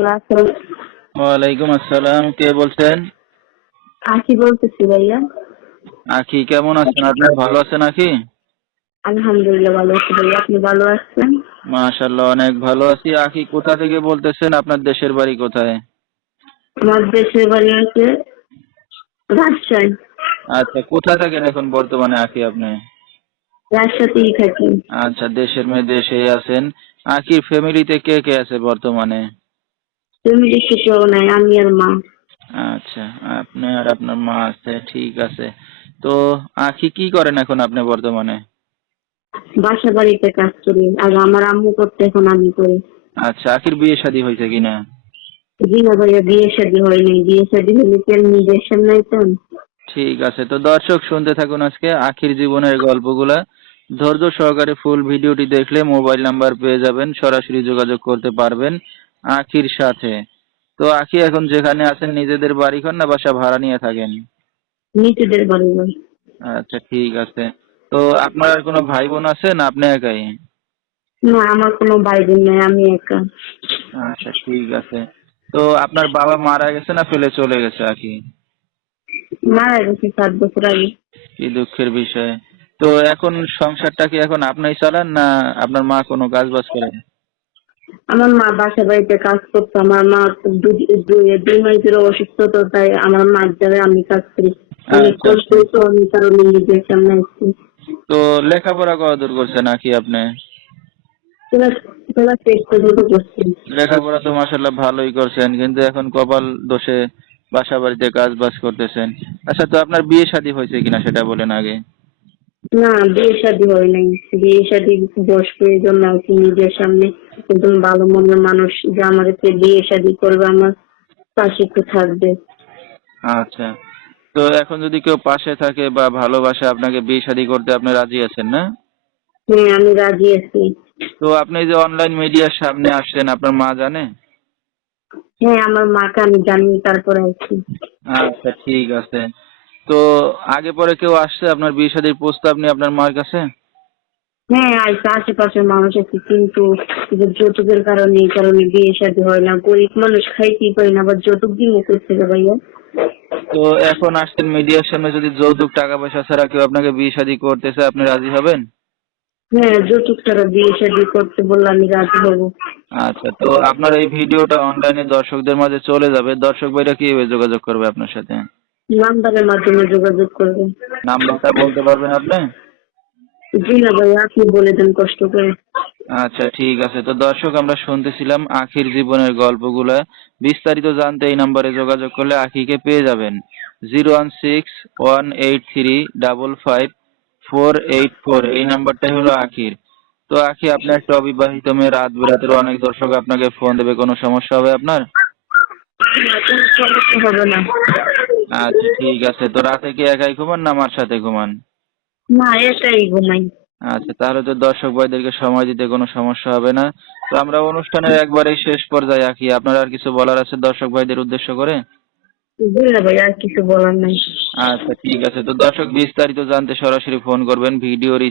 ওয়ালাইকুম আসসালাম কে বলছেন? আখি বলতেছি ভাইয়া। আখি কেমন আছেন? আপনি ভালো আছেন আখি? আলহামদুলিল্লাহ ভালো আছি ভাইয়া। আপনি ভালো আছেন? মাশাল্লাহ অনেক ভালো আছি। আখি কোথা থেকে বলতেছেন? আপনার দেশের বাড়ি কোথায়? আমার দেশের বাড়ি হচ্ছে রাজশাহী। আচ্ছা কোথা থাকেন এখন বর্তমানে আখি আপনি? রাজশাহীতেই থাকি। আচ্ছা দেশের মেয়ে দেশেই আছেন। আখির ফ্যামিলিতে কে কে আছে বর্তমানে? তুমি দেখতে কেউ নাই আমি আর মা। আচ্ছা আপনি আর আপনার মা আছে ঠিক আছে। তো আখি কি করেন এখন আপনি বর্তমানে? বাসা বাড়িতে কাজ করি আর আমার আম্মু করতে এখন আমি করি। আচ্ছা আখির বিয়ে শাদী হয়েছে কিনা জি না ভাইয়া বিয়ে শাদী হয়নি বিয়ে শাদী হলে কি নিজের সামনে আইতাম ঠিক আছে তো দর্শক শুনতে থাকুন আজকে আখির জীবনের গল্পগুলা। ধৈর্য সহকারে ফুল ভিডিওটি দেখলে মোবাইল নাম্বার পেয়ে যাবেন সরাসরি যোগাযোগ করতে পারবেন। আখির সাথে। তো আখি এখন যেখানে আছেন নিজেদের বাড়ি ঘর না বাসা ভাড়া নিয়ে থাকেন? নিজেদের বাড়ি আচ্ছা ঠিক আছে। তো আপনার আর কোনো ভাই বোন আছে না আপনি একাই? না আমার কোনো ভাই বোন নাই আমি একা। আচ্ছা ঠিক আছে। তো আপনার বাবা মারা গেছে না ফেলে চলে গেছে আখি? মারা গেছে সাত বছর আগে। কি দুঃখের বিষয়। তো এখন সংসারটা কি এখন আপনি চালান না আপনার মা কোনো কাজ বাজ করে? আমার মা বাসা বাড়িতে কাজ করতো আমার মা দুই মাস ধরে অসুস্থ তো তাই আমার মা যাবে আমি কাজ করি। আমি আচ্ছা। তো আমি কারণে নিজের সামনে আসছি। তো লেখাপড়া কতদূর করছেন নাকি আপনি? করছি। লেখাপড়া তো মাসাল্লাহ ভালোই করছেন কিন্তু এখন কপাল দোষে বাসা বাড়িতে কাজ বাজ করতেছেন। আচ্ছা তো আপনার বিয়ে শাদী হয়েছে কিনা সেটা বলেন আগে। না বিয়ে শাদী হয় নাই। বিয়ে শাদী বয়স প্রয়োজন না আছে নিজের সামনে। একদম ভালো মনের মানুষ যে আমাদেরকে বিয়ে শাদী করবে আমার পাশে একটু থাকবে। আচ্ছা। তো এখন যদি কেউ পাশে থাকে বা ভালোবাসে আপনাকে বিয়ে শাদী করতে আপনি রাজি আছেন না? হ্যাঁ আমি রাজি আছি। তো আপনি যে অনলাইন মিডিয়ার সামনে আসছেন আপনার মা জানে? হ্যাঁ আমার মাকে আমি জানি তারপরে আছি। আচ্ছা ঠিক আছে। তো আগে পরে কেউ আসছে আপনার বিয়ে শাদীর প্রস্তাব নিয়ে আপনার মার কাছে? হ্যাঁ আইসা আশেপাশের মানুষ আছে কিন্তু যৌতুকের কারণে এই কারণে বিয়ে শাদী হয় না। গরিব মানুষ খাইতেই পারে না আবার যৌতুক দিয়ে মুখে থেকে ভাইয়া তো এখন আসছেন মিডিয়ার সামনে যদি যৌতুক টাকা পয়সা ছাড়া কেউ আপনাকে বিয়ে শাদী করতেছে আপনি রাজি হবেন? হ্যাঁ যৌতুক ছাড়া বিয়ে শাদী করতে বললে আমি রাজি হব। আচ্ছা তো আপনার এই ভিডিওটা অনলাইনে দর্শকদের মাঝে চলে যাবে। দর্শক ভাইরা কীভাবে যোগাযোগ করবে আপনার সাথে? নাম্বারের মাধ্যমে যোগাযোগ করবে। নাম্বারটা বলতে পারবেন আপনি? জি না ভাইয়া আপনি বলে দেন কষ্ট করে। আচ্ছা ঠিক আছে। তো দর্শক আমরা শুনতেছিলাম আখির জীবনের গল্পগুলো। বিস্তারিত জানতে এই নাম্বারে যোগাযোগ করলে আখিকে পেয়ে যাবেন। Zero one six one eight three double five four eight four. এই নাম্বারটাই হলো আখির। তো আখি আপনি একটা অবিবাহিত মেয়ে রাত বেরাতের অনেক দর্শক আপনাকে ফোন দেবে কোনো সমস্যা হবে আপনার? হবে না। আচ্ছা ঠিক আছে। তো রাতে কি একাই ঘুমান না আমার সাথে ঘুমান? না একাই ঘুমাই। আচ্ছা তাহলে তো দর্শক ভাইদেরকে সময় দিতে কোনো সমস্যা হবে না। তো আমরা অনুষ্ঠানের একবারেই শেষ পর্যায়ে আঁকি। আপনার আর কিছু বলার আছে দর্শক ভাইদের উদ্দেশ্য করে? আর কিছু বলার নাই। আচ্ছা ঠিক আছে। তো দর্শক বিস্তারিত জানতে সরাসরি ফোন করবেন। ভিডিওর